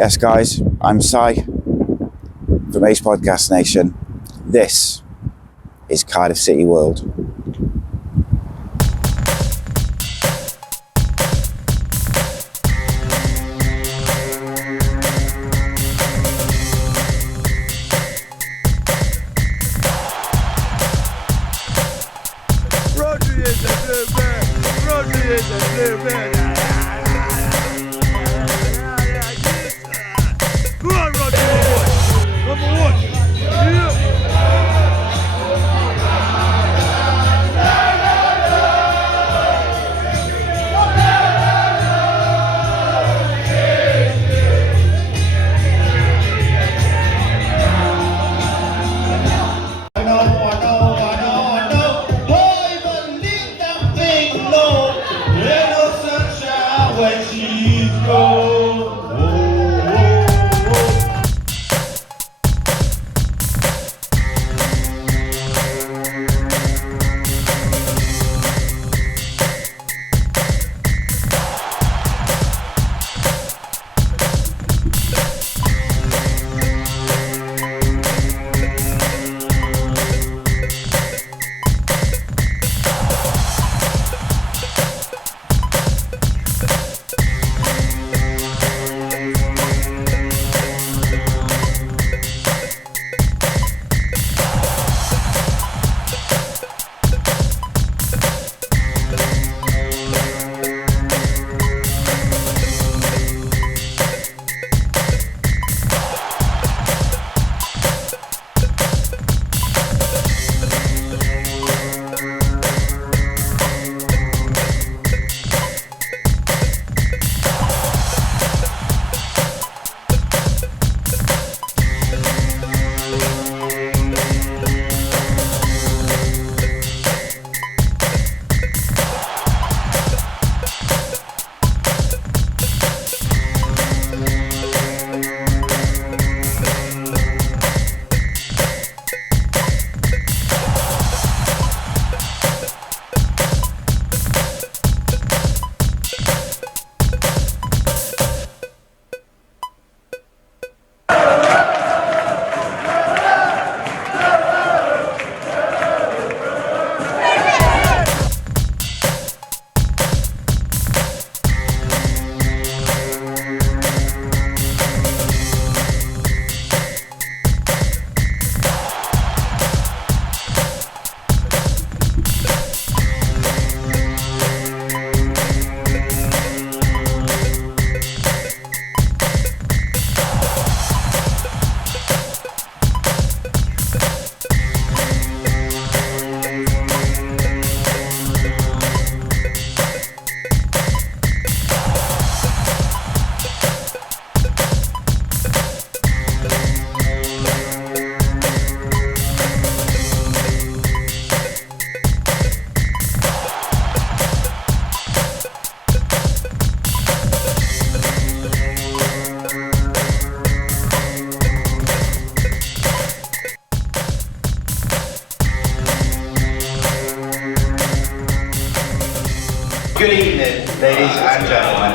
Yes, guys, I'm Si from Ace Podcast Nation. This is Cardiff City World. Rhodri is a Bluebird. Rhodri is a Bluebird. Come on, Rhodri. Number one. Yeah. Good evening, ladies and gentlemen.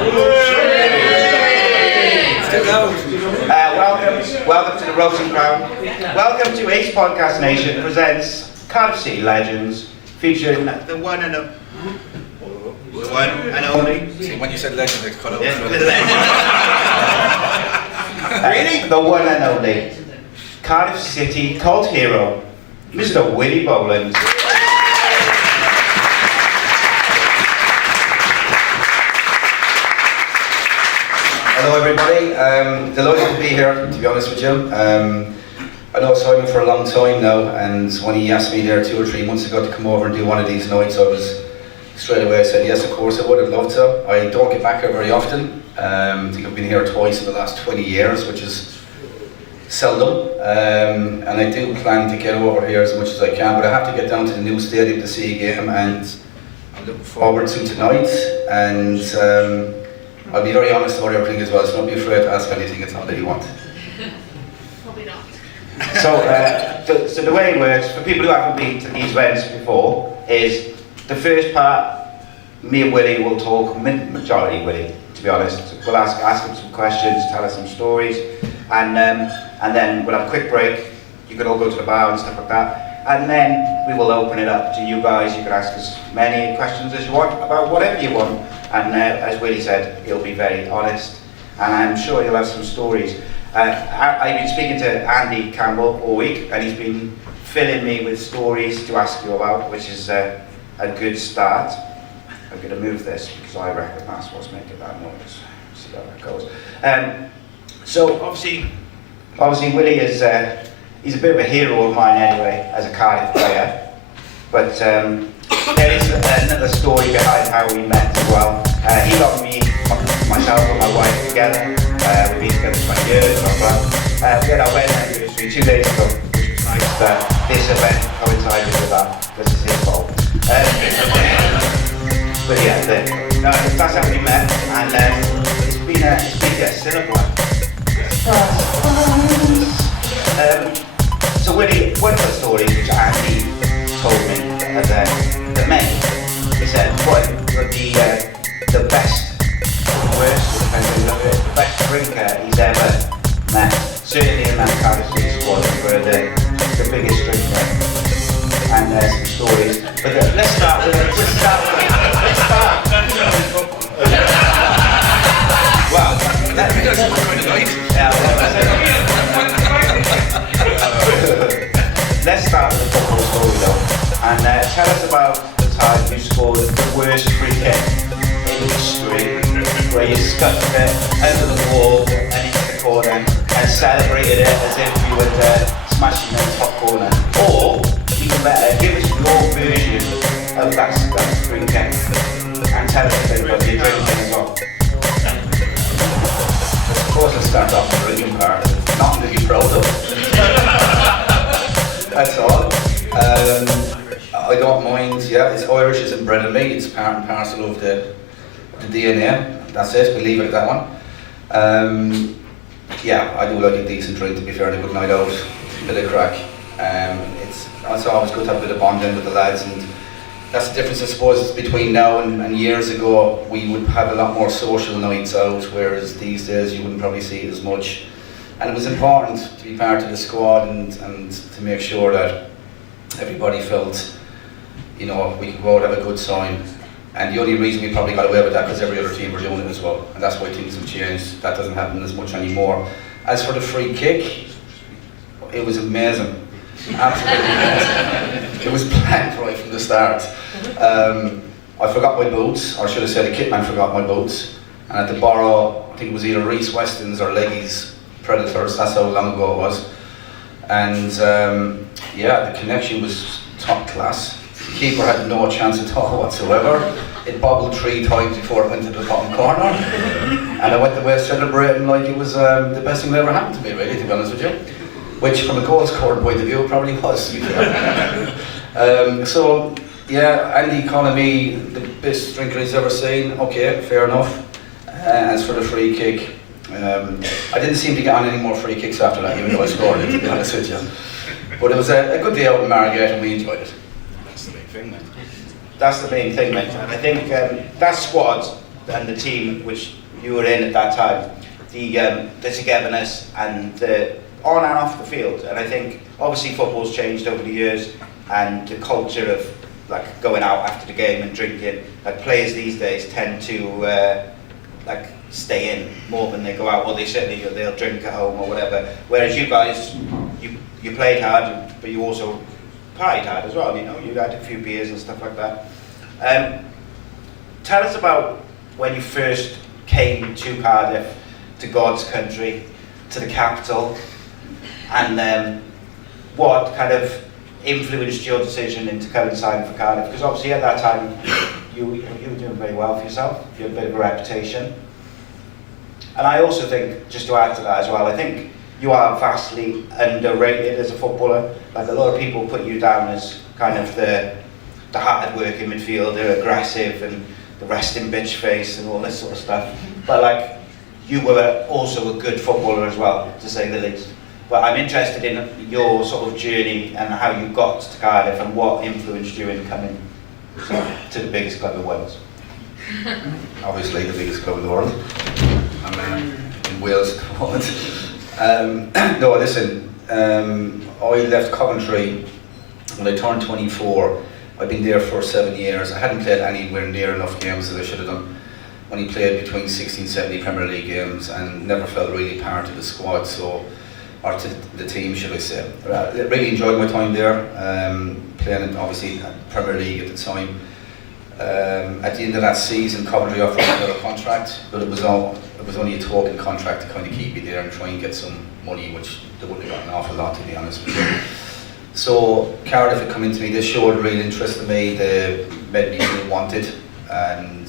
Welcome to the Roasting Crown. Welcome to Ace Podcast Nation presents Cardiff City Legends, featuring the one and only. See, when you said legend, it's cut off. Really? The one and only Cardiff City cult hero, Mr. Willie Boland. Hello everybody, delighted to be here, to be honest with you. I know Simon for a long time now, and when he asked me there 2 or 3 months ago to come over and do one of these nights, I was straight away, I said yes, of course I would, I'd love to. I don't get back here very often. I think I've been here twice in the last 20 years, which is seldom, and I do plan to get over here as much as I can, but I have to get down to the new stadium to see a game, and I'm looking forward to tonight, and I'll be very honest about everything as well, so don't be afraid to ask anything, it's not that you want. Probably not. So the way it works, for people who haven't been to these events before, is the first part, me and Willie will talk, majority Willie, to be honest. We'll ask him some questions, tell us some stories, and then we'll have a quick break. You can all go to the bar and stuff like that, and then we will open it up to you guys. You can ask as many questions as you want about whatever you want, and as Willie said, he'll be very honest, and I'm sure he'll have some stories. I've been speaking to Andy Campbell all week, and he's been filling me with stories to ask you about, which is a good start. I'm going to move this because I reckon that's what's making that noise. See how that goes. So obviously Willie is he's a bit of a hero of mine anyway as a Cardiff player. But there is another story behind how we met as well. He got myself and my wife together. We've been together 20 years. We had our wedding anniversary 2 days ago, which was nice that this event coincided with that. This is his fault. But yeah, that's how we met, and it's been still a blast. So Willie, one of the stories which Andy told me that many, he said, what the best, or worst, depends on you look at it, the best drinker he's ever met, certainly in that Cardiff City squad, were the biggest drinker. And there's some stories. But let's start with it. Well, let's start with the football story though. And tell us about the time you scored the worst free kick in history, where you scuffed it under the wall and into the corner and celebrated it as if you were smashing in the top corner. Or even better, give us your version of that free kick and tell us a bit about your drinking as well. Of course, let's start off with the drinking part. Nothing to be proud of. That's all. I don't mind, yeah, it's Irish, it's inbred in me, it's part and parcel of the DNA. That's it, we leave it at that one. Yeah, I do like a decent drink, to be fair, and a good night out, a bit of crack. It's always good to have a bit of bonding with the lads, and that's the difference, I suppose, between now and years ago. We would have a lot more social nights out, whereas these days you wouldn't probably see it as much. And it was important to be part of the squad and to make sure that everybody felt, you know, we could go out and have a good time. And the only reason we probably got away with that because every other team were doing it as well, and that's why things have changed. That doesn't happen as much anymore. As for the free kick, it was amazing. Absolutely amazing. It was planned right from the start. I forgot my boots, or should I say the kitman forgot my boots, and I had to borrow, I think it was either Rhys Weston's or Leggy's Predators, that's how long ago it was. And yeah, the connection was top class. The keeper had no chance at all whatsoever. It bobbled 3 times before it went to the bottom corner. And I went away celebrating like it was the best thing that ever happened to me, really, to be honest with you. Which, from a goal scoring point of view, probably was, to be fair. So, yeah, Andy calling me the best drinker he's ever seen. Okay, fair enough. As for the free kick, I didn't seem to get on any more free kicks after that, even though I scored it, to be honest with you. But it was a good day out in Margate and we enjoyed it. That's the main thing, mate. That's the main thing, mate. And I think that squad and the team which you were in at that time, the togetherness and the on and off the field. And I think obviously football's changed over the years, and the culture of like going out after the game and drinking, like players these days tend to like stay in more than they go out, or they'll drink at home or whatever. Whereas you guys, you played hard, but you also partied hard as well. You know, you had a few beers and stuff like that. Tell us about when you first came to Cardiff, to God's country, to the capital, and what kind of influenced your decision into coming and signing for Cardiff? Because obviously at that time you were doing very well for yourself. You had a bit of a reputation. And I also think, just to add to that as well, I think you are vastly underrated as a footballer. Like, a lot of people put you down as kind of the hard-working midfielder, aggressive, and the resting bitch face and all this sort of stuff. But like, you were also a good footballer as well, to say the least. But I'm interested in your sort of journey and how you got to Cardiff and what influenced you in coming to the biggest club in Wales. Obviously the biggest club in the world. I'm in Wales at the moment. No, listen, I left Coventry when I turned 24. I've been there for 7 years. I hadn't played anywhere near enough games as I should have done. Only played between 60 and 70 Premier League games and never felt really part of the squad, or to the team, should I say. Really enjoyed my time there, playing obviously Premier League at the time. At the end of that season, Coventry offered another contract, but it was only a token contract to kind of keep me there and try and get some money, which they wouldn't have got an awful lot, to be honest with you. So Cardiff had come into me. They showed real interest in me. They made me feel wanted, and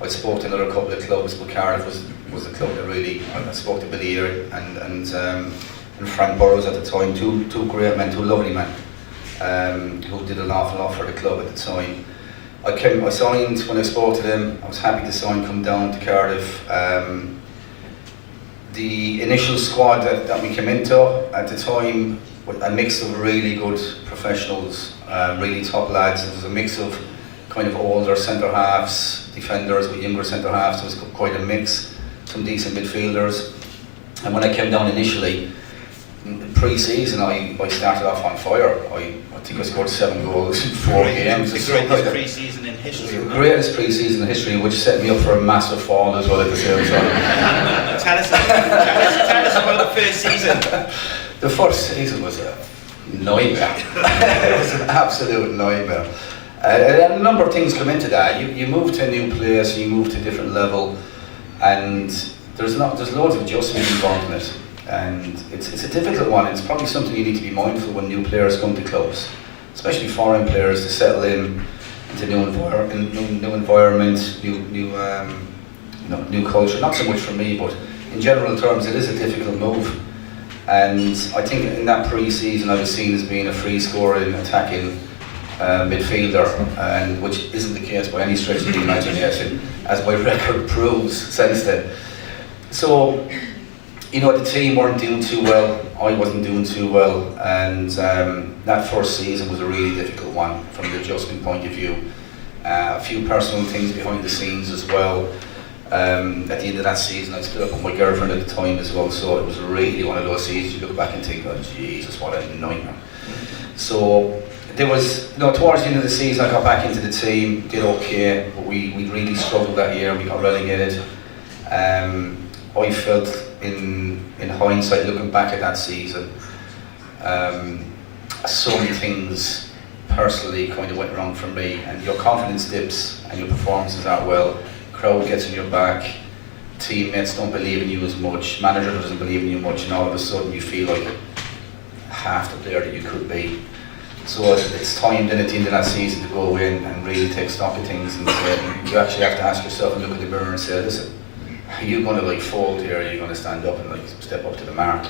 I spoke to another couple of clubs, but Cardiff was the club that really. I spoke to Billy and Frank Burrows at the time, two great men, two lovely men, who did an awful lot for the club at the time. I signed when I spoke to them. I was happy to sign, come down to Cardiff. The initial squad that we came into at the time, with a mix of really good professionals, really top lads. It was a mix of kind of older centre halves, defenders with younger centre halves. There was quite a mix, some decent midfielders. And when I came down initially, pre-season, I started off on fire. I think I scored 7 goals in 4 games. The greatest pre-season in history. The greatest pre-season in history, which set me up for a massive fall as well at the same time. Tell us about the first season. The first season was a nightmare. It was an absolute nightmare. And a number of things come into that. You move to a new place, you move to a different level, and there's loads of adjustments involved in it. And it's a difficult one. It's probably something you need to be mindful when new players come to clubs, especially foreign players, to settle in into new environment, new culture. Not so much for me, but in general terms, it is a difficult move. And I think in that pre-season, I was seen as being a free-scoring, attacking midfielder, and which isn't the case by any stretch of the imagination, as my record proves since then. So, the team weren't doing too well, I wasn't doing too well, and that first season was a really difficult one from the adjustment point of view. A few personal things behind the scenes as well. At the end of that season, I split up with my girlfriend at the time as well, so it was really one of those seasons you look back and think, oh Jesus, what a nightmare. So there was, towards the end of the season I got back into the team, did okay, but we really struggled that year, we got relegated. I felt in hindsight, looking back at that season, so many things personally kind of went wrong for me, and your confidence dips and your performances aren't well, crowd gets in your back, teammates don't believe in you as much, manager doesn't believe in you much, and all of a sudden you feel like half the player that you could be. So it's time then at the end of that season to go in and really take stock of things, and you actually have to ask yourself and look at the mirror and say, listen, are you going to fold here, or are you going to stand up and step up to the mark?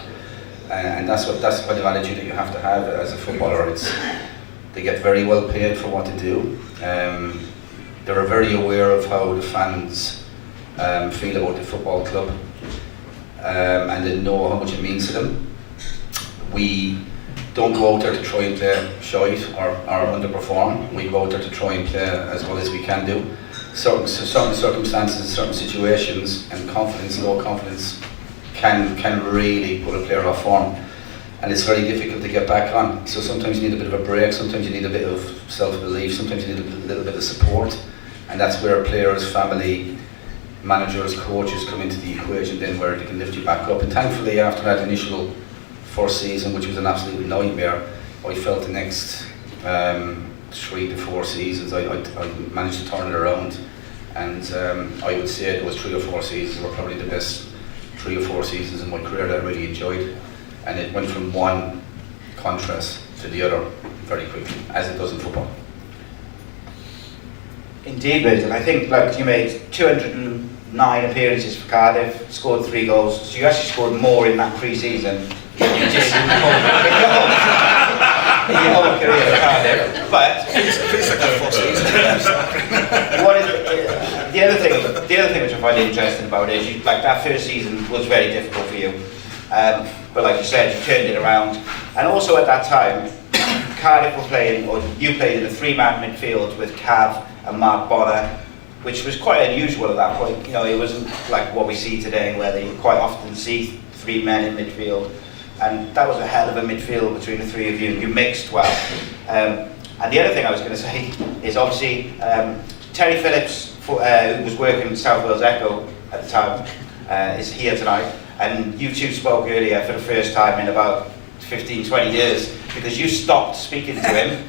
And that's the kind of attitude that you have to have as a footballer. They get very well paid for what they do. They're very aware of how the fans feel about the football club, and they know how much it means to them. We don't go out there to try and play shite or underperform. We go out there to try and play as well as we can do. Certain circumstances, certain situations, and low confidence can really put a player off form, and it's very difficult to get back on. So sometimes you need a bit of a break, sometimes you need a bit of self-belief, sometimes you need a little bit of support, and that's where players, family, managers, coaches come into the equation then, where they can lift you back up. And thankfully, after that initial first season, which was an absolute nightmare, I felt the next 3 to 4 seasons I managed to turn it around, and I would say those 3 or 4 seasons were probably the best 3 or 4 seasons in my career that I really enjoyed, and it went from one contrast to the other very quickly, as it does in football. Indeed, and I think you made 209 appearances for Cardiff, scored 3 goals, so you actually scored more in that pre-season than you did in your whole career at Cardiff. But the other thing which I find interesting about it is that first season was very difficult for you, but like you said, you turned it around, and also at that time Cardiff were playing, or you played in a 3-man midfield with Cav and Mark Bonner, which was quite unusual at that point. You know, it wasn't like what we see today, where they quite often see 3 men in midfield, and that was a hell of a midfield between the 3 of you. You mixed well. And the other thing I was going to say is obviously Terry Phillips, who was working at South Wales Echo at the time, is here tonight, and you two spoke earlier for the first time in about 15, 20 years, because you stopped speaking to him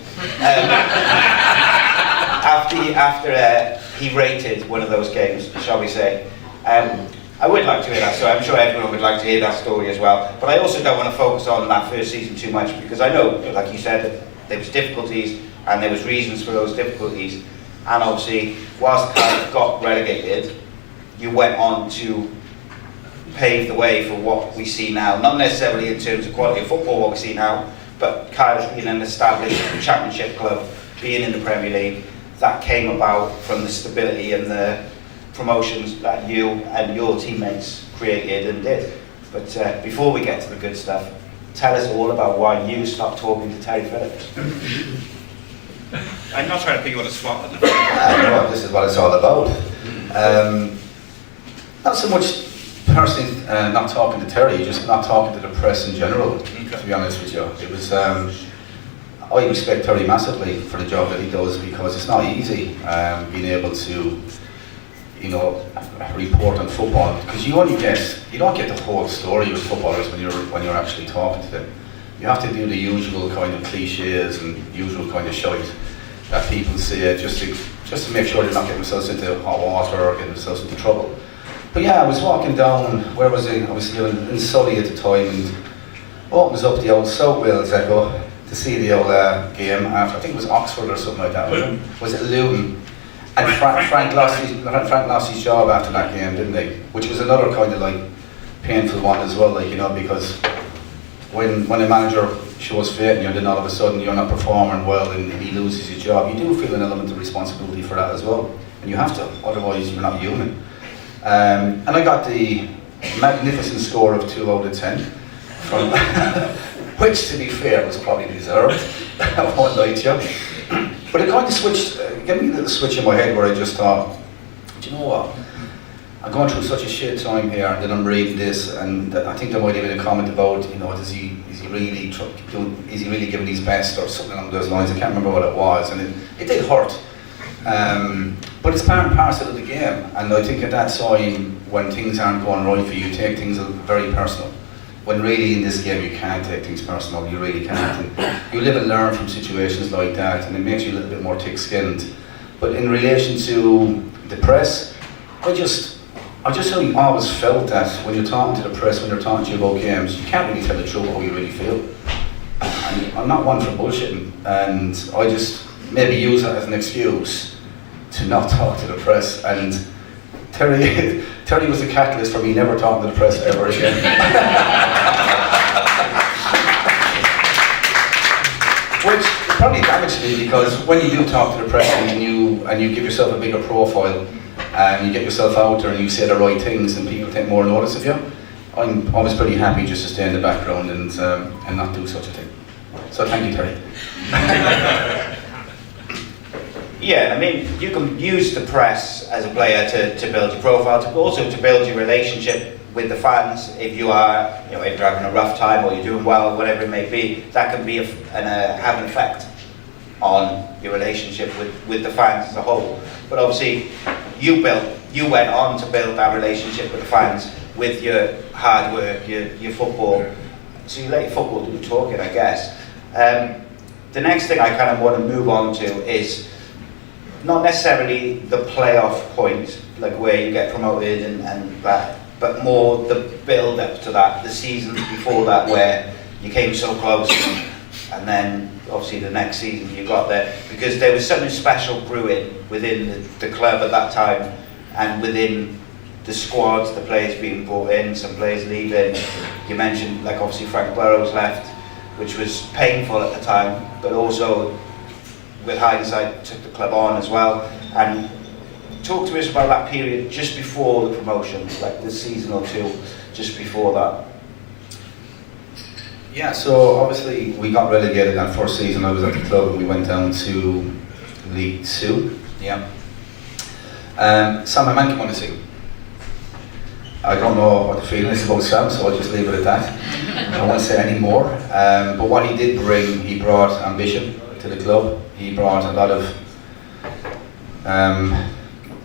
after he rated one of those games, shall we say. I would like to hear that story. I'm sure everyone would like to hear that story as well. But I also don't want to focus on that first season too much, because I know, like you said, that there was difficulties and there was reasons for those difficulties. And obviously, whilst Cardiff got relegated, you went on to pave the way for what we see now. Not necessarily in terms of quality of football, what we see now, but Cardiff being an established championship club, being in the Premier League, that came about from the stability and the promotions that you and your teammates created and did. But before we get to the good stuff, tell us all about why you stopped talking to Terry Phillips. I'm not trying to pick you on a spot. No, this is what it's all about. Not so much personally not talking to Terry, just not talking to the press in general, to be honest with you. It was, I respect Terry massively for the job that he does, because it's not easy being able to, you know, report on football, because you don't get the whole story with footballers when you're actually talking to them. You have to do the usual kind of cliches and usual kind of shite that people say just to make sure they're not getting themselves into hot water or getting themselves into trouble. But yeah, I was walking down, where was I? I was living in Surrey at the time, and opens up the old South Wales Echo to see the old game after, I think it was Oxford or something like that. Was it Loovens? And Frank lost his job after that game, didn't he? Which was another kind of like painful one as well, like, you know, because when a manager shows faith in you, then all of a sudden you're not performing well and he loses his job, you do feel an element of responsibility for that as well. And you have to, otherwise you're not human. And I got the magnificent score of 2 out of 10, from which, to be fair, was probably deserved. I won't lie to you. But it kind of switched, gave me a little switch in my head where I just thought, do you know what? I'm going through such a shit time here, and then I'm reading this, and I think there might have been a comment about, you know, is he really giving his best or something along those lines? I can't remember what it was, and it did hurt. But it's part and parcel of the game, and I think at that time, when things aren't going right for you, you take things very personal. When really in this game you can't take things personal, you really can't. And you live and learn from situations like that, and it makes you a little bit more thick-skinned. But in relation to the press, I just really always felt that when you're talking to the press, when they're talking to you about games, you can't really tell the truth how you really feel. And I'm not one for bullshitting, and I just maybe use that as an excuse to not talk to the press. And Terry was the catalyst for me never talking to the press ever again. Which probably damaged me, because when you do talk to the press and you give yourself a bigger profile and you get yourself out there and you say the right things and people take more notice of you, I'm always pretty happy just to stay in the background and not do such a thing. So thank you, Terry. Yeah, I mean, you can use the press as a player to build your profile, but also to build your relationship with the fans. If you are, you know, if you're having a rough time or you're doing well, whatever it may be, that can be have an effect on your relationship with the fans as a whole. But obviously, you went on to build that relationship with the fans with your hard work, your football. So you let your football do the talking, I guess. The next thing I kind of want to move on to is not necessarily the playoff point, like where you get promoted and that, but more the build up to that, the seasons before that where you came so close, and then obviously the next season you got there, because there was something special brewing within the club at that time, and within the squads, the players being brought in, some players leaving. You mentioned, like, obviously Frank Burrows left, which was painful at the time, but also with hindsight took the club on as well. And talk to us about that period just before the promotion, like the season or two just before that. Yeah, so obviously we got relegated that first season. I was at the club and we went down to League 2. Yeah. Sam and Man came on the scene. I don't know what the feeling is about Sam, so I'll just leave it at that. I won't say any more. But what he did bring, he brought ambition to the club. He brought a lot of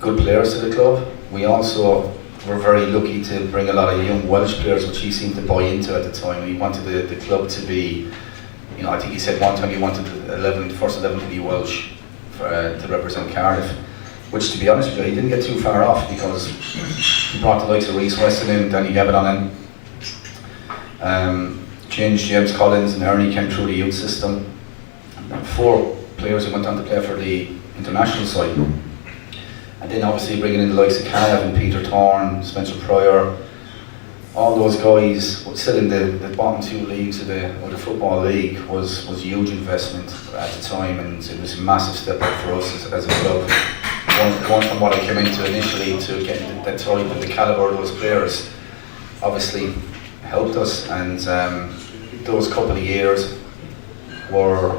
good players to the club. We also were very lucky to bring a lot of young Welsh players, which he seemed to buy into at the time. He wanted the club to be, you know, I think he said one time he wanted the first 11 to be Welsh to represent Cardiff. Which, to be honest with you, he didn't get too far off, because he brought the likes of Rhys in, Danny Gavidan in, James Collins and Ernie came through the youth system. 4 players who went on to play for the international side. And then obviously bringing in the likes of Cav and Peter Thorne, Spencer Pryor, all those guys still in the bottom 2 leagues of the Football League was a huge investment at the time, and it was a massive step up for us as a club. Going from what I came into initially to getting the type and the calibre of those players obviously helped us, and those couple of years were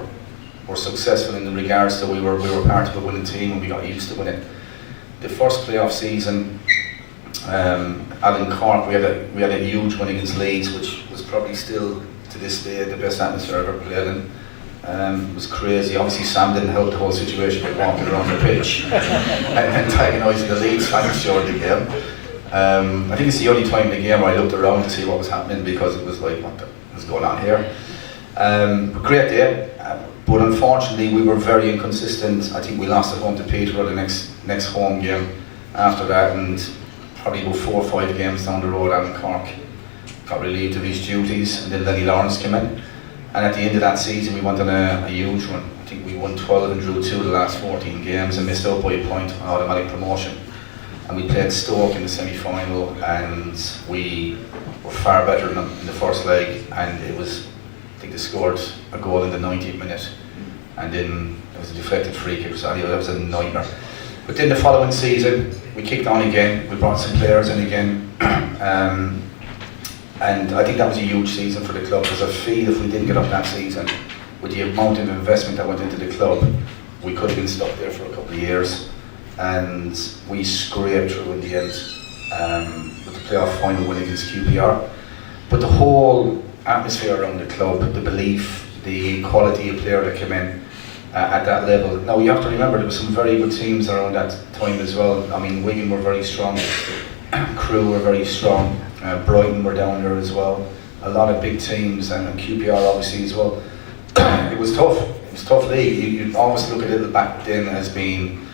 successful in the regards to we were part of a winning team and we got used to winning. The first playoff season, Alan Cork, we had a huge win against Leeds, which was probably still to this day the best atmosphere I've ever played in. It was crazy. Obviously Sam didn't help the whole situation by walking around the pitch and antagonising the Leeds fans during the game. I think it's the only time in the game where I looked around to see what was happening, because it was like, what was going on here? But great day, but unfortunately we were very inconsistent. I think we lost at home to Peterborough the next home game after that, and probably about 4 or 5 games down the road, Alan Cork got relieved of his duties, and then Lenny Lawrence came in. And at the end of that season, we went on a huge run. I think we won 12 and drew 2 of the last 14 games and missed out by a point on automatic promotion. And we played Stoke in the semi-final, and we were far better than them in the first leg. And it was, I think they scored a goal in the 90th minute, and then it was a deflected free kick. So anyway, that was a nightmare. But then the following season, we kicked on again. We brought some players in again. And I think that was a huge season for the club, because I feel if we didn't get up that season, with the amount of investment that went into the club, we could have been stuck there for a couple of years. And we scraped through in the end with the playoff final win against QPR. But the whole atmosphere around the club, the belief, the quality of player that came in at that level. Now you have to remember there were some very good teams around that time as well. I mean, Wigan were very strong, Crewe were very strong. Brighton were down there as well. A lot of big teams, and QPR obviously as well. It was tough. It was a tough league. You'd almost look at it back then as being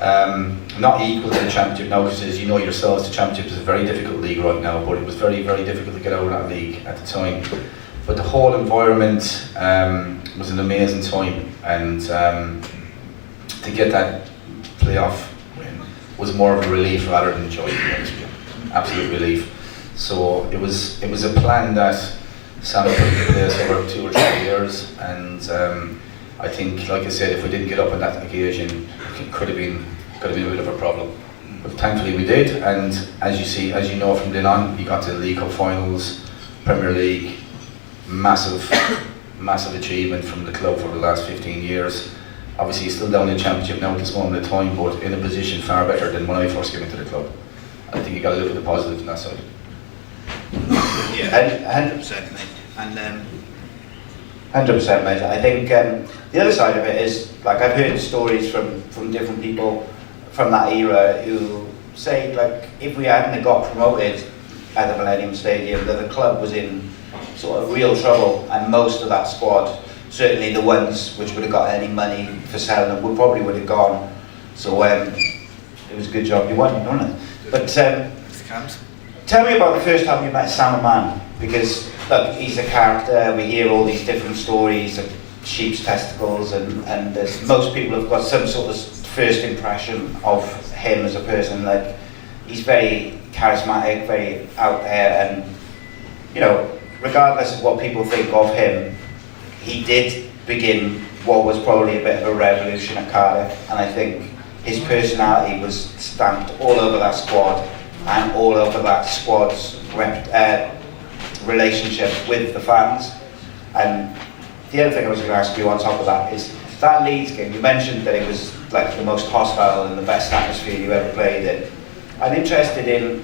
not equal to the Championship now, because as you know yourselves, the Championship is a very difficult league right now, but it was very, very difficult to get out of that league at the time. But the whole environment was an amazing time, and to get that playoff win was more of a relief rather than joy, to be honest with you. Absolute relief. So it was a plan that Sam put in place over 2 or 3 years, and I think, like I said, if we didn't get up on that occasion, it could have been a bit of a problem. But thankfully we did, and as you know from then on, we got to the League Cup finals, Premier League, massive achievement from the club for the last 15 years. Obviously he's still down in the Championship now at this moment of time, but in a position far better than when I first came into the club. I think you got to look at the positives on that side. Yeah, 100%, mate. And 100%, mate. I think the other side of it is, like, I've heard stories from different people from that era who say, like, if we hadn't got promoted at the Millennium Stadium, that the club was in sort of real trouble, and most of that squad, certainly the ones which would have got any money for selling them, probably would have gone. So it was a good job you won, wasn't it? But tell me about the first time you met Sam Man, because look, he's a character. We hear all these different stories of sheep's testicles, and most people have got some sort of first impression of him as a person. Like, he's very charismatic, very out there, and you know, regardless of what people think of him, he did begin what was probably a bit of a revolution at Cardiff, and I think his personality was stamped all over that squad and all over that squad's relationship with the fans. And the other thing I was going to ask you on top of that is that Leeds game, you mentioned that it was like the most hostile and the best atmosphere you ever played in. I'm interested in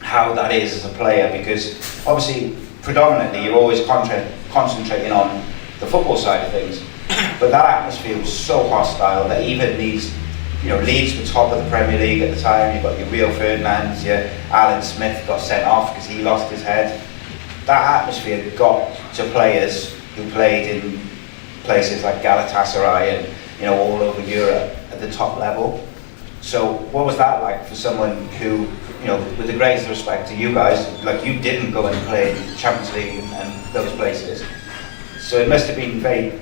how that is as a player, because obviously predominantly you're always concentrating on the football side of things, but that atmosphere was so hostile that even these, Leeds were top of the Premier League at the time. You've got your Rio Ferdinands, your Alan Smith got sent off because he lost his head. That atmosphere got to players who played in places like Galatasaray and all over Europe at the top level. So what was that like for someone who, with the greatest respect to you guys, like you didn't go and play Champions League and those places. So it must have been very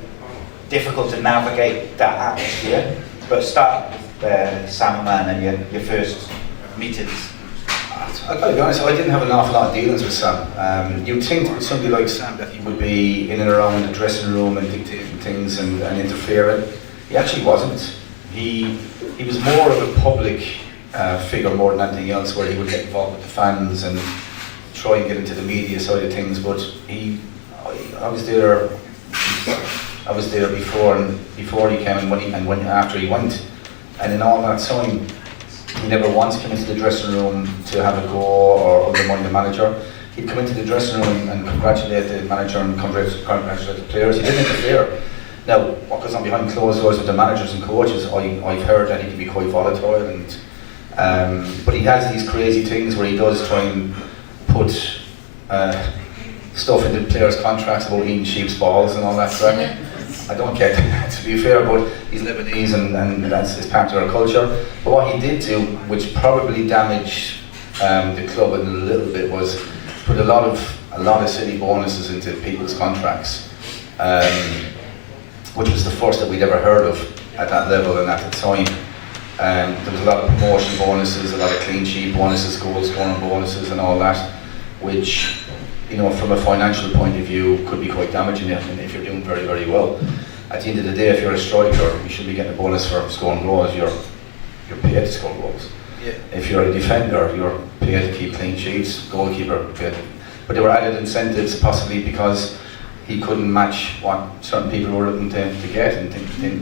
difficult to navigate that atmosphere. But start with Sam and your first meetings. I've got to be honest, I didn't have an awful lot of dealings with Sam. You'd think with somebody like Sam that he would be in and around the dressing room and dictating things and interfering. He actually wasn't. He was more of a public figure more than anything else, where he would get involved with the fans and try and get into the media side of things. But I was there before he came and after he went, and in all that time, he never once came into the dressing room to have a go or undermine the manager. He'd come into the dressing room and congratulate the manager and congratulate the players. He didn't interfere. Now, what goes on behind closed doors with the managers and coaches, I've heard that he can be quite volatile, but he has these crazy things where he does try and put stuff into players' contracts about eating sheep's balls and all that crap. I don't get that, to be fair, but he's Lebanese and that's part of our culture. But what he did do, which probably damaged the club a little bit, was put a lot of city bonuses into people's contracts, which was the first that we'd ever heard of at that level and at the time. There was a lot of promotion bonuses, a lot of clean sheet bonuses, goal scoring bonuses and all that, which, from a financial point of view, could be quite damaging if you're doing very, very well. At the end of the day, if you're a striker, you should be getting a bonus for scoring goals. You're paid to score goals. Yeah. If you're a defender, you're paid to keep clean sheets. Goalkeeper paid. But there were added incentives, possibly because he couldn't match what certain people were looking to get and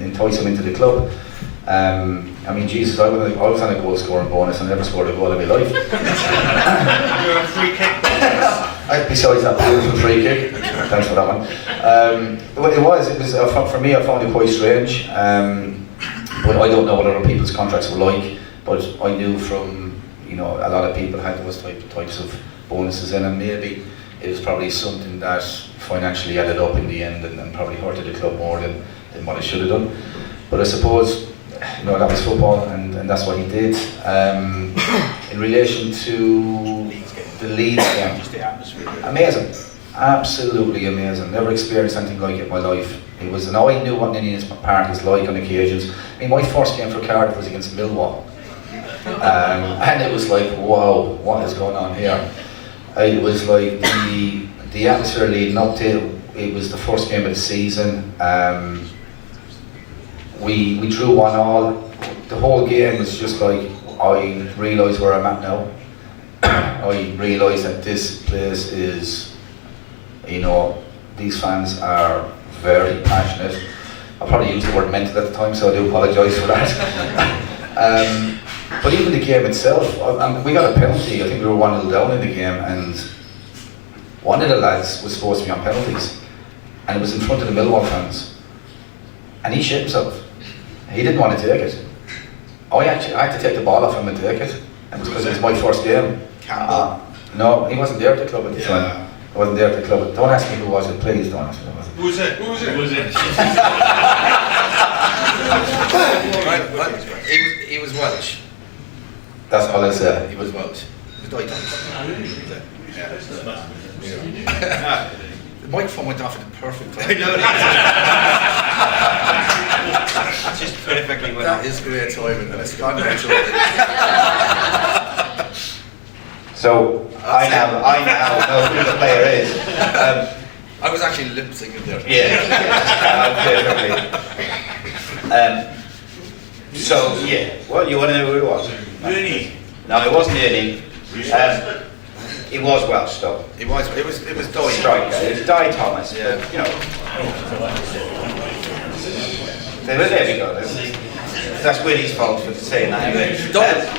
entice him into the club. Jesus, I was on a goal scoring bonus and never scored a goal in my life. You're a free kick. Besides that beautiful free kick, thanks for that one. It was for me, I found it quite strange. But I don't know what other people's contracts were like. But I knew from a lot of people had those types of bonuses in, and maybe it was probably something that financially added up in the end and probably hurted the club more than what it should have done. But I suppose that was football, and that's what he did. In relation to the Leeds game, Just the atmosphere. amazing, absolutely amazing. Never experienced anything like it in my life. It was, and I knew what Ninian's Park is like on occasions. My first game for Cardiff was against Millwall, and it was like, wow, what is going on here? It was like the atmosphere leading up to it. It was the first game of the season. We drew 1-1. The whole game was just like, I realised where I'm at now. I realised that this place is, these fans are very passionate. I probably used the word mental at the time, so I do apologise for that. But even the game itself, we got a penalty. I think we were 1-0 down in the game, and one of the lads was supposed to be on penalties, and it was in front of the Millwall fans, and he shit himself. He didn't want to take it. I had to take the ball off him and take it, and because it was my first game. No, he wasn't there at the club at the time. I wasn't there at the club. Don't ask me who was it, please don't ask me who was it. Who was it? He was Welsh. That's all I say. He was Welsh. The microphone went off at the perfect time. Just perfectly well. That is great timing, and it's gone naturally. So I now know who the player is. I was actually lip syncing there. Well, you want to know who it was? Really? No, it wasn't Ernie. It was Welsh, though. It was Doyle. Striker. It was Di Thomas. Yeah. But, there we go. That's Willie's fault for saying that anyway.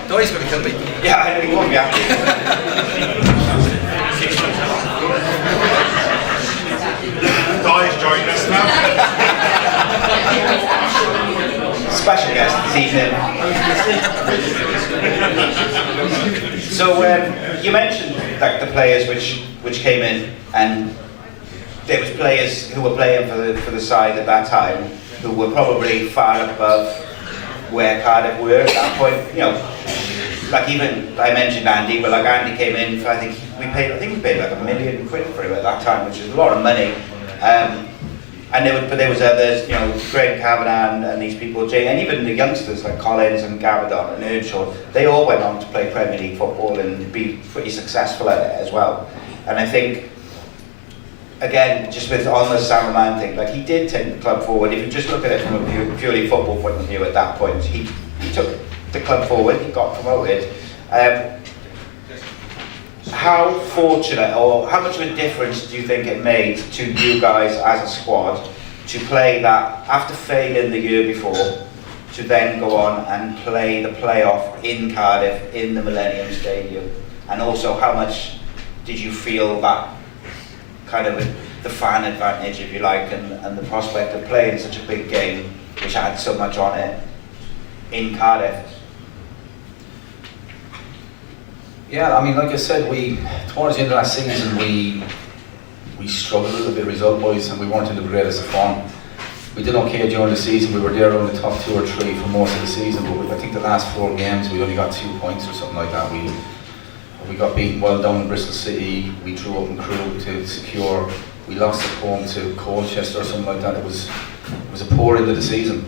Doy's going to kill me. Yeah, I know he won't be happy. Di's joining us now. Special guest this evening. So you mentioned like the players which came in, and there was players who were playing for the side at that time who were probably far above where Cardiff were at that point. You know, like even I mentioned Andy, but like Andy came in for, I think we paid like £1 million for him at that time, which is a lot of money. And there was others, you know, Greg Kavanagh and these people, Jay, and even the youngsters like Collins and Gavadon and Earnshaw, they all went on to play Premier League football and be pretty successful at it as well. And I think, again, just with on the Sam Man thing, like he did take the club forward. If you just look at it from a purely football point of view at that point, he took the club forward, he got promoted. How fortunate, or how much of a difference do you think it made to you guys as a squad to play that, after failing the year before, to then go on and play the playoff in Cardiff, in the Millennium Stadium? And also, how much did you feel that kind of the fan advantage, if you like, and the prospect of playing such a big game, which had so much on it, in Cardiff? Yeah, I mean, like I said, towards the end of that season, we struggled a little bit result-wise, and we weren't in the greatest of form. We did okay during the season. We were there around the top 2 or 3 for most of the season, but I think the last 4 games we only got 2 points or something like that. We got beaten well down in Bristol City. We drew up in Crewe to secure. We lost at home to Colchester or something like that. It was a poor end of the season.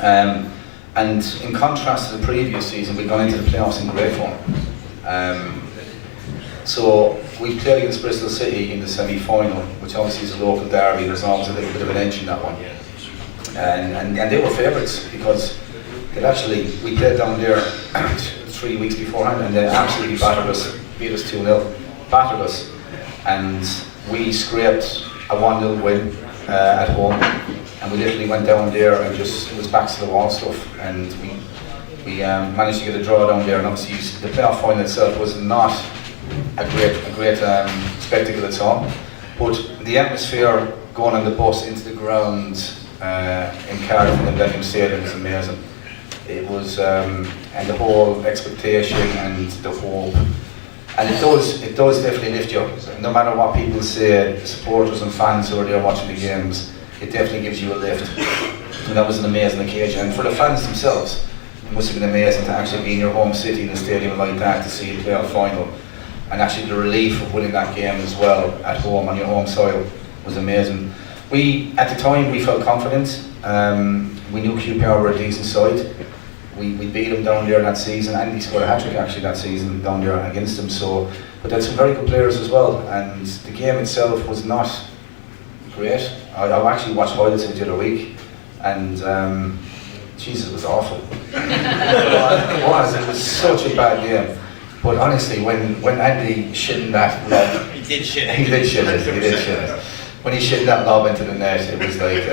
And in contrast to the previous season, we'd gone into the playoffs in great form. So we played against Bristol City in the semi-final, which obviously is a local derby. There's always a little bit of an edge in that one, and they were favourites because we played down there 3 weeks beforehand, and they absolutely battered us, beat us 2-0, battered us, and we scraped a 1-0 win at home, and we literally went down there and just, it was backs to the wall stuff, and we managed to get a draw down there. And obviously the playoff final itself was not a great spectacle at all, but the atmosphere going on the bus into the ground in Cardiff in the Millennium Stadium was amazing. It was, and the whole expectation and the hope, and it does definitely lift you. No matter what people say, the supporters and fans who are there watching the games, it definitely gives you a lift. And that was an amazing occasion, and for the fans themselves, it must have been amazing to actually be in your home city in a stadium like that, to see the playoff final, and actually the relief of winning that game as well at home on your home soil was amazing. At the time, we felt confident. We knew QPR were a decent side. We beat them down there that season, and he scored a hat-trick actually that season down there against them. So, but they had some very good players as well, and the game itself was not great. I actually watched highlights of it the other week, and Jesus, it was awful. It was such a bad game. But honestly, when Andy shitting that lob, he did shit it. When he shit that lob into the net, it was like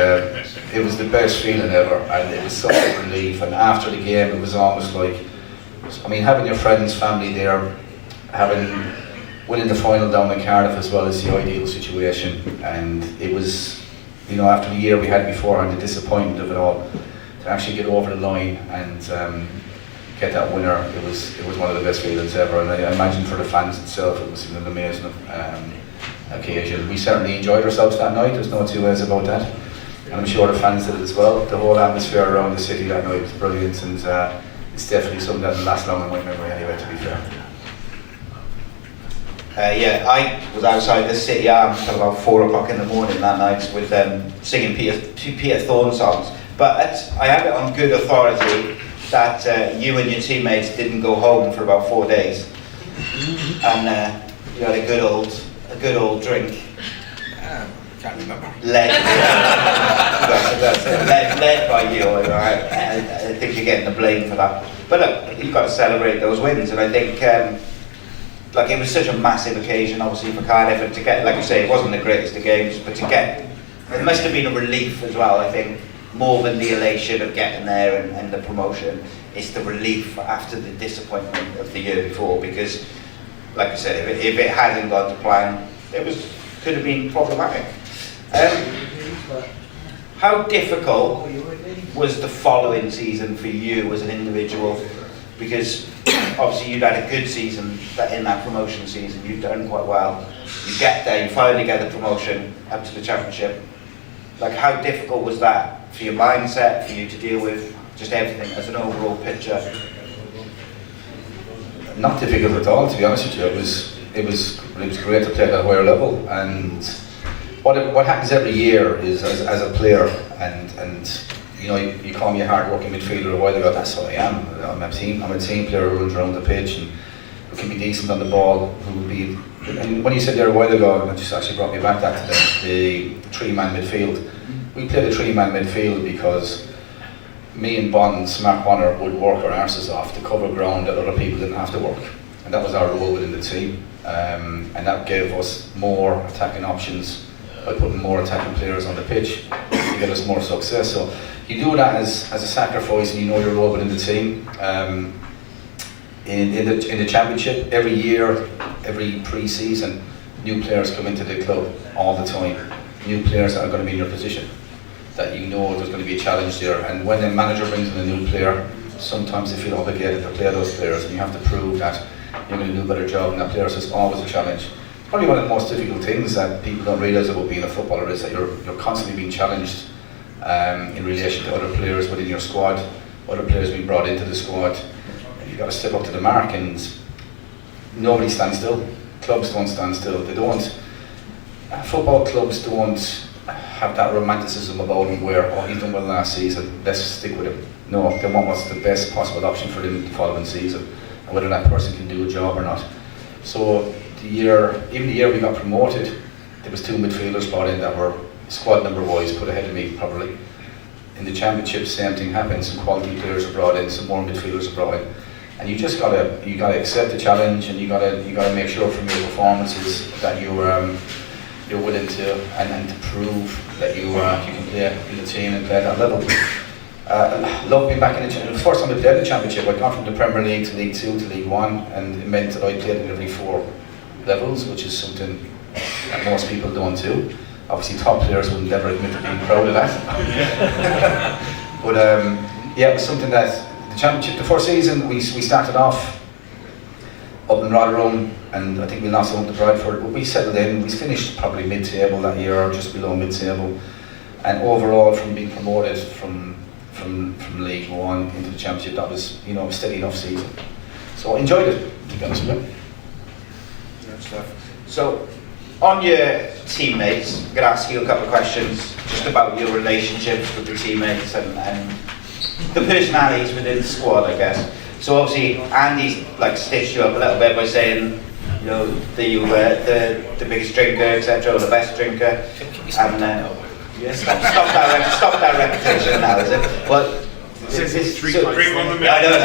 it was the best feeling ever, and it was such a relief. And after the game, it was almost like, I mean, having your friends, family there, winning the final down in Cardiff as well is the ideal situation. And it was, you know, after the year we had beforehand, the disappointment of it all, to actually get over the line and get that winner, it was one of the best feelings ever. And I imagine for the fans itself, it was an amazing occasion. We certainly enjoyed ourselves that night, there's no two ways about that. And I'm sure the fans did as well. The whole atmosphere around the city that night was brilliant, and it's definitely something that will last long in my memory anyway, to be fair. Yeah, I was outside the City Arms until about 4 o'clock in the morning that night with singing Peter Thorne songs. But I have it on good authority that you and your teammates didn't go home for about 4 days, and you had a good old drink. Can't remember. Led by you. I think you're getting the blame for that. But look, you've got to celebrate those wins, and I think like it was such a massive occasion, obviously, for Cardiff, and to get, like you say, it wasn't the greatest of games, but to get, it must have been a relief as well, I think, more than the elation of getting there and the promotion, it's the relief after the disappointment of the year before, because, like I said, if it hadn't gone to plan, could have been problematic. How difficult was the following season for you as an individual? Because obviously you'd had a good season in that promotion season, you'd done quite well. You get there, you finally get the promotion up to the championship. Like, how difficult was that for your mindset, for you to deal with just everything as an overall picture? Not difficult at all, to be honest with you. It was great to play at that higher level, and what happens every year is, as a player, and you know, you call me a hard-working midfielder a while ago. That's what I am. I'm a team player who runs around the pitch and who can be decent on the ball. Who will be. And when you said there a while ago, it just actually brought me back to the three-man midfield. We played a three-man midfield because me and Bonds, Mark Bonner, would work our arses off to cover ground that other people didn't have to work, and that was our role within the team. And that gave us more attacking options by putting more attacking players on the pitch to get us more success. So you do that as a sacrifice, and you know your role within the team. In the championship, every year, every pre-season, new players come into the club all the time. New players that are going to be in your position, that you know there's going to be a challenge there. And when the manager brings in a new player, sometimes they feel obligated to play those players, and you have to prove that you're going to do a better job than that player. So it's always a challenge. Probably one of the most difficult things that people don't realise about being a footballer is that you're constantly being challenged in relation to other players within your squad, other players being brought into the squad. You've got to step up to the mark, and nobody stands still. Clubs don't stand still. They don't. Football clubs don't have that romanticism about him where, oh, he's done well last season, let's stick with him. No, they want what's the best possible option for them the following season, and whether that person can do a job or not. So even the year we got promoted, there was two midfielders brought in that were squad number wise put ahead of me probably. In the championship, same thing happened. Some quality players are brought in, some more midfielders are brought in, and you just gotta accept the challenge, and you gotta make sure from your performances that you're willing to and to prove that you can play in the team and play at that level. Love being back in the championship. The first time I played the championship, I got from the Premier League to League 2 to League 1, and it meant that I played in every 4 levels, which is something that most people don't do. Obviously, top players wouldn't ever admit to being proud of that. But yeah, it was something that the championship, the first season, we started off up in Rotherham, and I think we lost home to Bradford, but we settled in. We finished probably mid-table that year, or just below mid-table. And overall, from being promoted from League 1 into the championship, that was, you know, a steady enough season. So I enjoyed it, to be honest with you. So, on your teammates, I'm going to ask you a couple of questions just about your relationships with your teammates and the personalities within the squad, I guess. So obviously, Andy's like stitched you up a little bit by saying, you know, that you were the biggest drinker, etc., or the best drinker. And yeah, stop that repetition now, is it? Well, Drink on the minute. I know,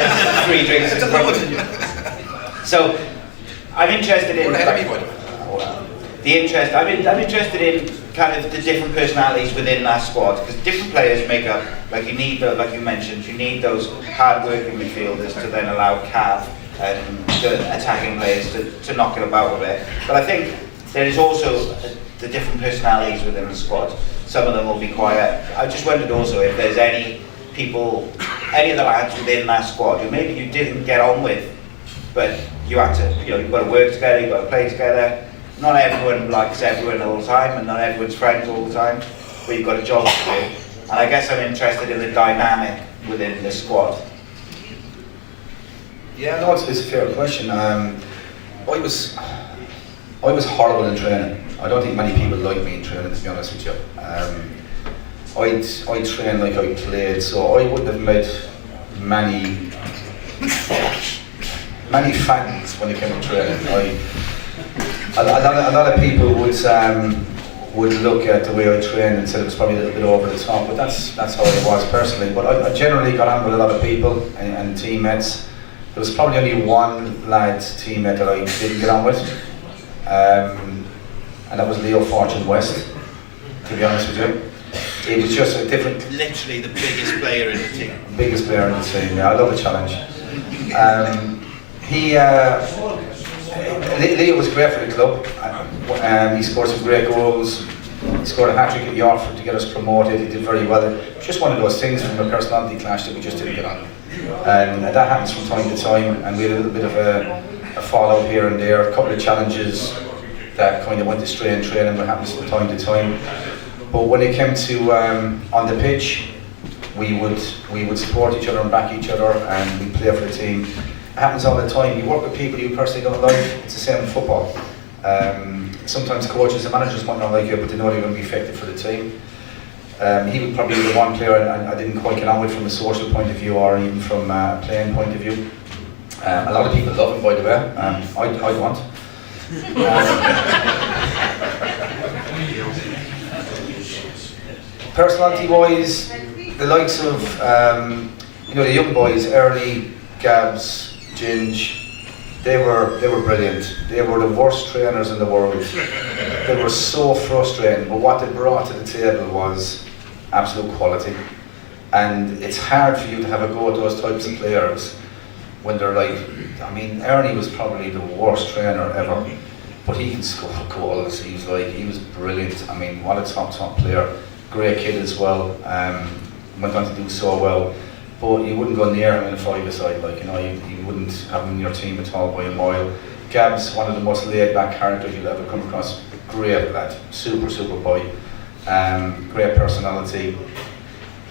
3 drinks. So, I'm interested in I'm interested in kind of the different personalities within that squad, because different players make up, like you need, like you mentioned, you need those hard-working midfielders to then allow Cav and the attacking players to knock it about a bit. But I think there is also the different personalities within the squad. Some of them will be quiet. I just wondered also if there's any of the lads within that squad who maybe you didn't get on with, but you had to, you know, you've got to work together, you've got to play together. Not everyone likes everyone all the time, and not everyone's friends all the time, but you've got a job to do. And I guess I'm interested in the dynamic within the squad. Yeah, no, it's a fair question. I was horrible in training. I don't think many people like me in training, to be honest with you. I'd train like I played, so I wouldn't have met many fans when it came to training. A lot of people would look at the way I trained and said it was probably a little bit over the top, but that's how I was personally. But I generally got on with a lot of people and teammates. There was probably only one teammate that I didn't get on with, and that was Leo Fortune West, to be honest with you. He was just a different... Literally the biggest player in the team. Biggest player in the team, yeah, I love the challenge. Leo was great for the club. He scored some great goals. He scored a hat-trick at York to get us promoted. He did very well. It was just one of those things from a personality clash that we just didn't get on. And that happens from time to time, and we had a little bit of a fallout here and there, a couple of challenges that kind of went astray in training, but happens from time to time. But when it came to on the pitch, we would support each other and back each other, and we play for the team. It happens all the time. You work with people you personally don't like. It's the same in football. Sometimes coaches and managers might not like you, but they know they're going to be effective for the team. He would probably be the one player I didn't quite get on with from a social point of view or even from a playing point of view. A lot of people love him, by the way. I don't. Personality-wise, the likes of the young boys, Ernie, Gabs, Ginge, they were brilliant. They were the worst trainers in the world. They were so frustrating, but what they brought to the table was absolute quality. And it's hard for you to have a go at those types of players when they're like, Ernie was probably the worst trainer ever, but he can score goals. He was brilliant. What a top player. Great kid as well. Went on to do so well. But you wouldn't go near him in a five-a-side, you wouldn't have him in your team at all by a mile. Gab's one of the most laid-back characters you'll ever come across. Great lad, super boy. Great personality.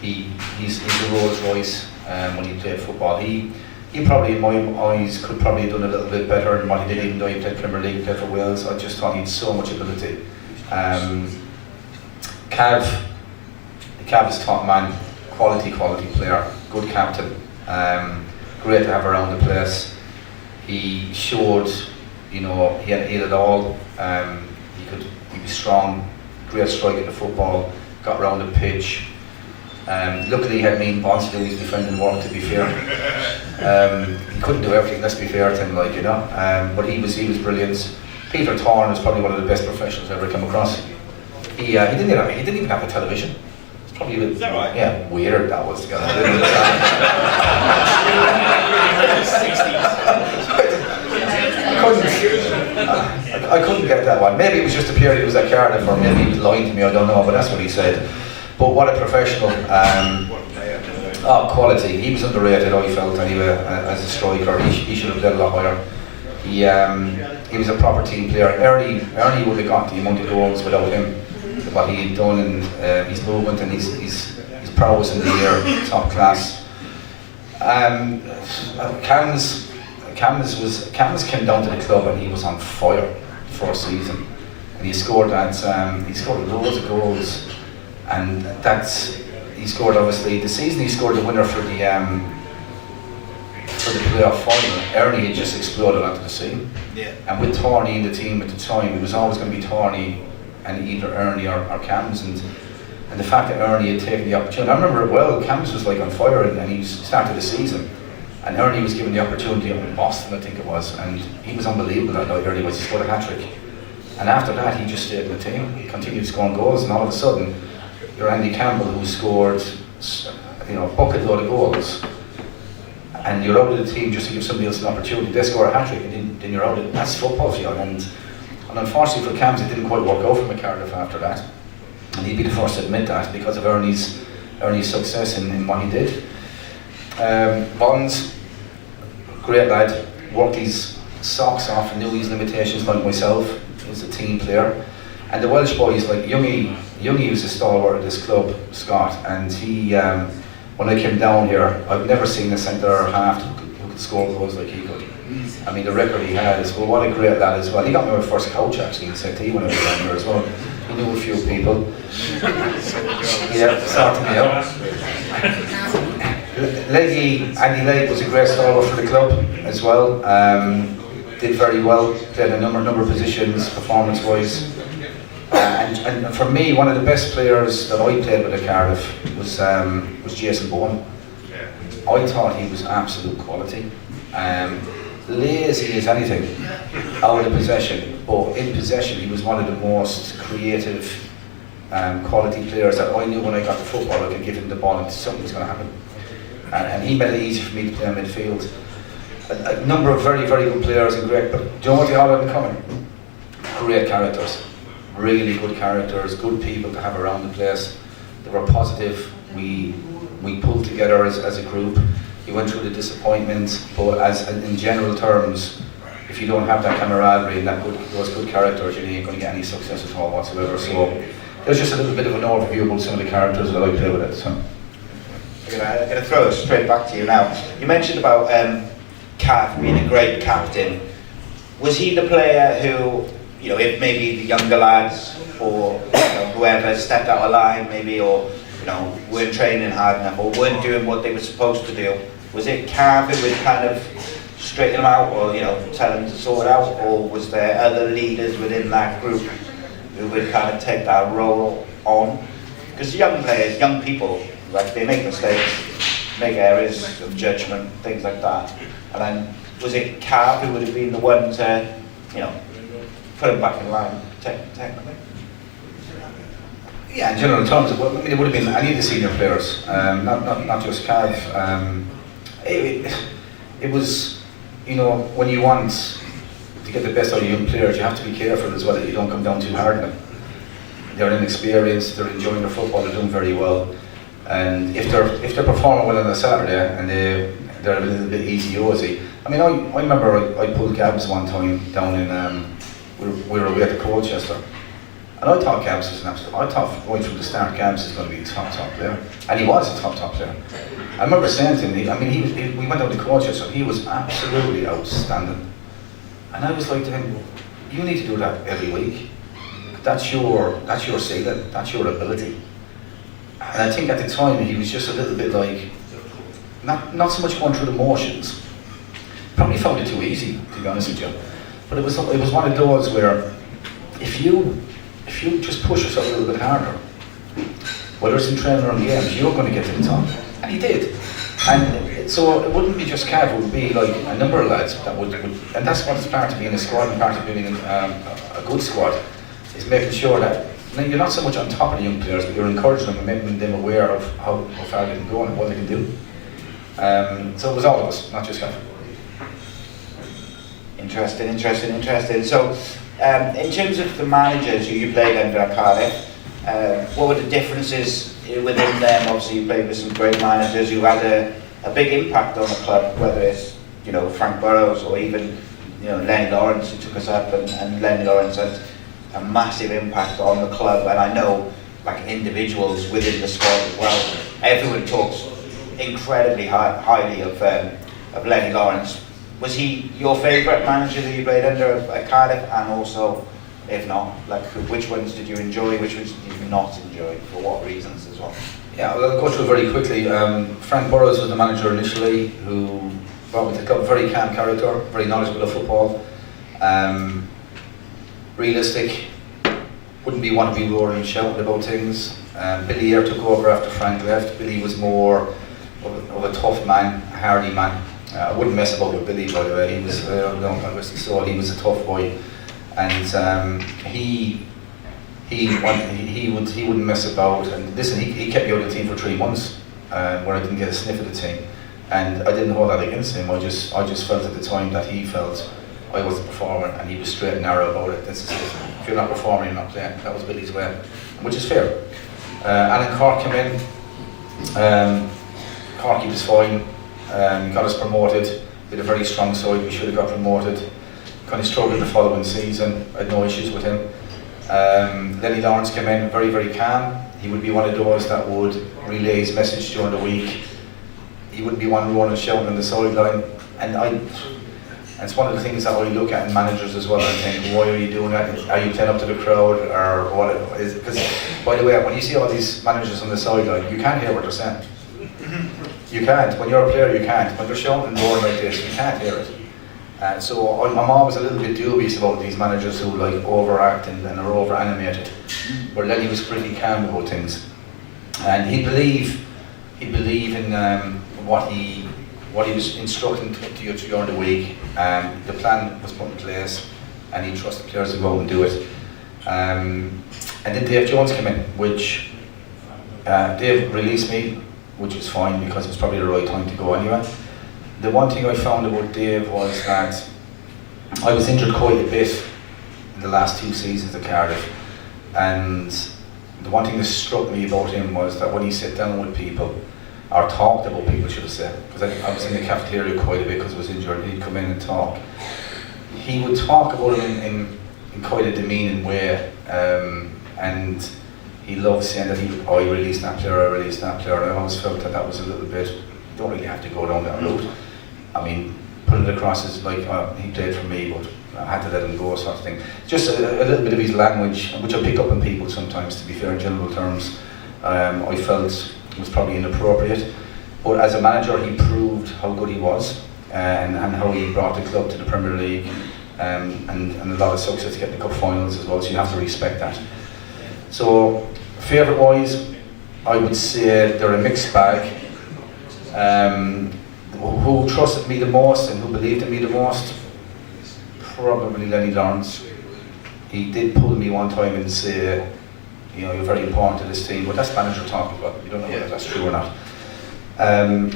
He's a Rolls Royce when he played football. He probably, in my eyes, could probably have done a little bit better than what he did, even though he played Premier League, he played for Wales. I just thought he had so much ability. Cav is top man, quality player, good captain, great to have around the place. He showed, he had it all. He was strong, great strike at the football, got around the pitch. Luckily he had mean balls to do his defending work, to be fair. He couldn't do everything, let's be fair to him, but he was brilliant. Peter Thorne was probably one of the best professionals I've ever come across. He didn't even have a television. It's probably a bit, is that right? Yeah, weird that was together. I couldn't get that one. Maybe it was just a period he was at Cardiff, or maybe he was lying to me, I don't know, but that's what he said. But what a professional. Quality. He was underrated, I felt, anyway, as a striker. He should have played a lot higher. He was a proper team player. Ernie would have got the amount of goals without him. What he had done and his movement and his prowess in the air, top class. Cams came down to the club and he was on fire for a season, and he scored loads of goals, and he scored obviously the season he scored the winner for the playoff final. Ernie had just exploded onto the scene. Yeah. And with Thorny in the team at the time, it was always going to be Thorny and either Ernie or Cams, and the fact that Ernie had taken the opportunity. I remember it well. Cams was on fire and he started the season, and Ernie was given the opportunity up in Boston, I think it was, and he was unbelievable that night. Ernie he scored a hat-trick, and after that he just stayed in the team. He continued scoring goals, and all of a sudden you're Andy Campbell, who scored a bucket load of goals, and you're out of the team just to give somebody else an opportunity. They score a hat-trick and then you're out of it. That's football for you. And unfortunately for Cams, it didn't quite work out for Cardiff after that. And he'd be the first to admit that because of Ernie's success in what he did. Bonds, great lad, worked his socks off and knew his limitations like myself. He was a team player. And the Welsh boys, like Youngie was a stalwart at this club, Scott, and he, when I came down here, I've never seen a centre half who could score goals like he could. The record he had is, well, what a great lad as well. He got me my first coach actually in CT when I was down here as well. He knew a few people. Yeah, sorted me out. Andy Legge was a great stalwart for the club as well. Did very well, played a number of positions performance-wise. And for me, one of the best players that I played with at Cardiff was Jason Bowen. I thought he was absolute quality. Lazy as anything out of possession, but in possession he was one of the most creative quality players that I knew when I got to football I could give him the ball and something was going to happen. And he made it easy for me to play in midfield. A number of very, very good players and great, but do you know what they all had in common? Great characters, really good characters, good people to have around the place. They were positive. We pulled together as a group. We went through the disappointment, but as in general terms, if you don't have that camaraderie and those good characters, you ain't going to get any success at all whatsoever. So there's just a little bit of an overview about some of the characters that I play with it. So. I'm going to throw it straight back to you now. You mentioned about Cav being a great captain. Was he the player who, if maybe the younger lads or whoever stepped out of line maybe, or weren't training hard enough or weren't doing what they were supposed to do, was it Cav who would kind of straighten them out or tell them to sort it out, or was there other leaders within that group who would kind of take that role on? Because young players, young people, like, they make mistakes, make errors of judgment, things like that. And then was it Cav who would have been the one to, put him back in line technically? Yeah, in general terms, it would have been any of the senior players, not just Cav. It was, when you want to get the best out of young players, you have to be careful as well that you don't come down too hard on them. They're inexperienced, they're enjoying their football, they're doing very well. And if they're performing well on a Saturday and they're a little bit easy-ozy. I mean, I remember I pulled Gabs one time down in, we were away at the Colchester. And I thought Gabs was I thought right from the start Gabs is going to be a top player. And he was a top player. I remember saying to him, we went down to Colchester, he was absolutely outstanding. And I was like to him, you need to do that every week. That's your ceiling, that's your ability. And I think at the time he was just a little bit like, not so much going through the motions. Probably found it too easy, to be honest with you. But it was one of those where if you just push yourself a little bit harder, whether it's in training or in games, you're going to get to the top. And he did. And so it wouldn't be just Cav, it would be like a number of lads that would and that's what it's part of being a squad and part of being a good squad, is making sure that you're not so much on top of the young players, but you're encouraging them and making them aware of how far they can go and what they can do. So it was all of us, not just Cav. Interesting. So, in terms of the managers who you played under at Cardiff, what were the differences within them? Obviously, you played with some great managers who had a big impact on the club, whether it's Frank Burrows or even Lenny Lawrence, who took us up, and Lenny Lawrence had a massive impact on the club. And I know, like, individuals within the squad as well. Everyone talks incredibly highly of Lenny Lawrence. Was he your favourite manager that you played under at Cardiff? And also, if not, like, which ones did you enjoy, which ones did you not enjoy, for what reasons as well? Yeah, well, I'll go through very quickly. Frank Burrows was the manager initially, who brought me to the club. Very calm character, very knowledgeable of football, realistic, wouldn't want to be roaring and shouting about things. Billy Eyre took over after Frank left. Billy was more of a tough man, a hardy man. I wouldn't mess about with Billy, by the way. He was, he was a tough boy, and he wouldn't mess about. And listen, he kept me out of the team for 3 months, where I didn't get a sniff of the team, and I didn't hold that against him. I just felt at the time that he felt I wasn't performing, and he was straight and narrow about it. This is it. If you're not performing, you're not playing. That was Billy's way, which is fair. Alan Cork came in. Corky was fine. Got us promoted, did a very strong side, we should have got promoted. Kind of struggled the following season, I had no issues with him. Lenny Lawrence came in, very, very calm. He would be one of those that would relay his message during the week. He wouldn't be one running shouting on the sideline. And it's one of the things that I look at in managers as well, and think, why are you doing that? Are you playing up to the crowd, or what it is? Because, by the way, when you see all these managers on the sideline, you can't hear what they're saying. You can't. When you're a player, you can't. When they're shouting and roaring like this, you can't hear it. So I'm always a little bit dubious about these managers who like overact and are over animated. Where Lenny was pretty calm about things, and he'd believe in what he was instructing to you during the week. The plan was put in place, and he trusted players to go out and do it. And then Dave Jones came in, which Dave released me, which was fine because it was probably the right time to go anyway. The one thing I found about Dave was that I was injured quite a bit in the last 2 seasons at Cardiff, and the one thing that struck me about him was that when he sat down with people, or talked about people, should I say, because I was in the cafeteria quite a bit because I was injured, and he'd come in and talk. He would talk about it in quite a demeaning way, and he loved saying that I released that player, and I always felt that was a little bit, you don't really have to go down that route. I mean, put it across as like, he played for me, but I had to let him go, sort of thing. Just a little bit of his language, which I pick up on people sometimes, to be fair, in general terms, I felt was probably inappropriate. But as a manager, he proved how good he was, and how he brought the club to the Premier League, and a lot of success getting the cup finals as well, so you have to respect that. So, favourite wise, I would say they're a mixed bag. Who trusted me the most and who believed in me the most? Probably Lenny Lawrence. He did pull me one time and say, you know, you're very important to this team, but that's manager talking about. You don't know whether that's true or not.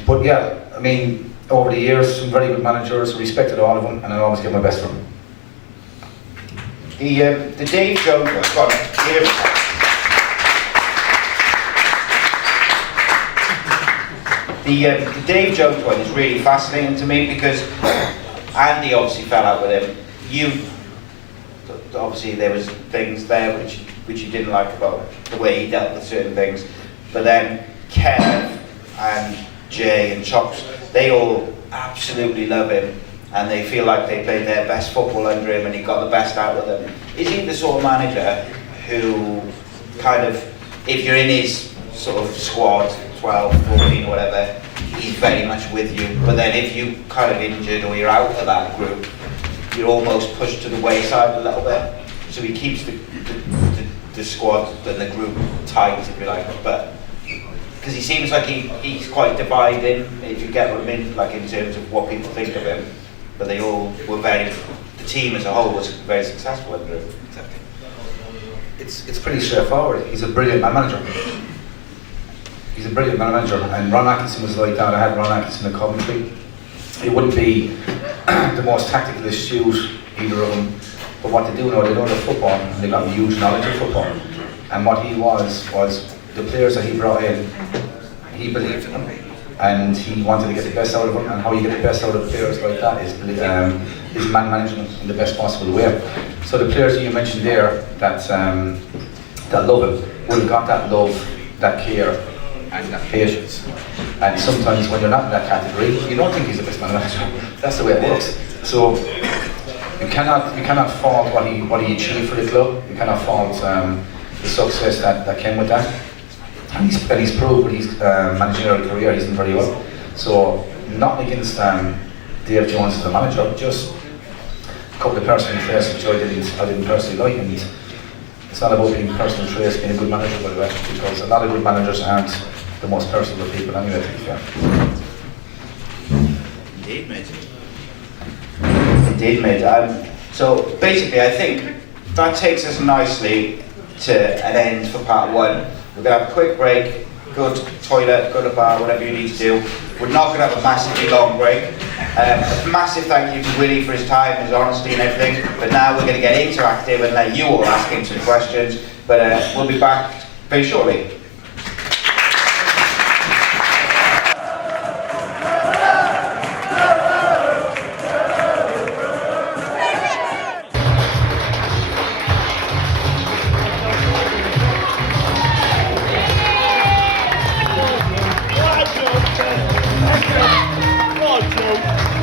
But yeah, I mean, over the years, some very good managers, respected all of them, and I always give my best for them. The Dave Jones one, go on, the Dave Jones one is really fascinating to me because Andy obviously fell out with him. Obviously there was things there which you didn't like about the way he dealt with certain things, but then Kev and Jay and Chops, they all absolutely love him and they feel like they played their best football under him and he got the best out of them. Is he the sort of manager who kind of, if you're in his sort of squad, 12, 14 or whatever, he's very much with you, but then if you kind of injured or you're out of that group, you're almost pushed to the wayside a little bit, so he keeps the squad and the group tight, if you like, but because he seems like he's quite dividing, if you get what I mean, like in terms of what people think of him, but they all were the team as a whole was very successful under him. Exactly. It's pretty straightforward. He's a brilliant manager. He's a brilliant manager, and Ron Atkinson was like that. I had Ron Atkinson at Coventry. It wouldn't be the most tactical astute, either of them, but what they do know, they know the football, and they got a huge knowledge of football. And what he was the players that he brought in, he believed in them, and he wanted to get the best out of them, and how you get the best out of players like that is man management in the best possible way. So the players that you mentioned there that love him, would have got that love, that care, and that patience. And sometimes when you're not in that category, you don't think he's the best manager. That's the way it works. So you cannot fault what he achieved for the club. You cannot fault the success that came with that. And he's proved with his managerial career he's done very well. So not against Dave Jones as a manager, but just a couple of personal traits which I didn't personally like. And it's not about being personal traits, being a good manager, by the way, because a lot of good managers aren't the most personal people anyway, to be fair. Indeed, mate. Indeed, mate. So basically, I think that takes us nicely to an end for part one. We're going to have a quick break, go to the toilet, go to the bar, whatever you need to do. We're not going to have a massively long break. A massive thank you to Willie for his time, his honesty and everything. But now we're going to get interactive and let you all ask him some questions. But we'll be back very shortly. Go on, Joe.